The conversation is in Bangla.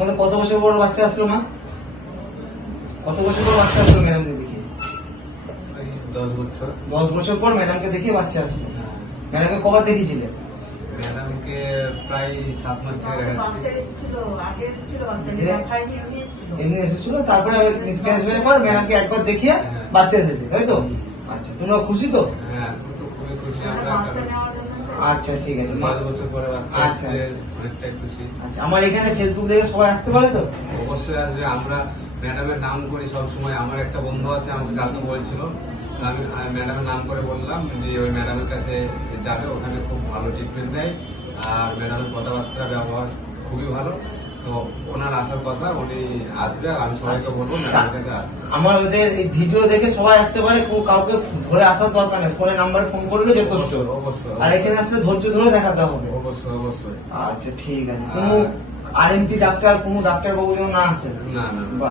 আমাদের কত বছর পর বাচ্চা আসলো না? কত বছর পর বাচ্চা আসলো ম্যাডামকে দেখে? 10 বছর। 10 বছর পর ম্যাডামকে দেখে বাচ্চা আসলো। ম্যাডামকে কবার দেখিয়েছিলেন? ম্যাডামকে প্রায় 7 মাস থেকে দেখাচ্ছি। এমনি এসেছিল, তারপরে মিসক্যারেজ হয়ে পর ম্যাডামকে একবার দেখিয়ে বাচ্চা এসেছে, তাই তো? আচ্ছা, তোমরা খুশি তো? হ্যাঁ, এখন তো খুবই খুশি আমরা। আচ্ছা, ঠিক আছে। 5 বছর পরে বাচ্চা আচ্ছা, আসছে, অনেকটাই খুশি। আচ্ছা, আমার এখানে ফেসবুক দেখে সবাই আসতে পারে তো? অবশ্যই আসবে। আমরা ম্যাডামের নাম করি সবসময়। আমার একটা বন্ধু আছে, আমাকে কালকে বলছিল, তো আমি ম্যাডামের নাম করে বললাম যে ওই ম্যাডামের কাছে যাবে, ওখানে খুব ভালো ট্রিটমেন্ট দেয় আর ম্যাডামের কথাবার্তা ব্যবহার খুবই ভালো। তো ওনার আসার কথা, উনি আসবে আর আমি সবাইকে বলবো ম্যাডামের কাছে আসবে। আমার ওদের এই ভিডিও দেখে সবাই আসতে পারে, কাউকে ধরে আসার দরকার নেই, ফোনে নাম্বারে ফোন করলে যথেষ্ট। অবশ্যই। আর এখানে আসলে ধৈর্য ধরে দেখাতে হবে। অবশ্যই অবশ্যই। আচ্ছা, ঠিক আছে। কোনো আরএমপি ডাক্তার, কোনো ডাক্তার বাবু যেন না আসে। না না।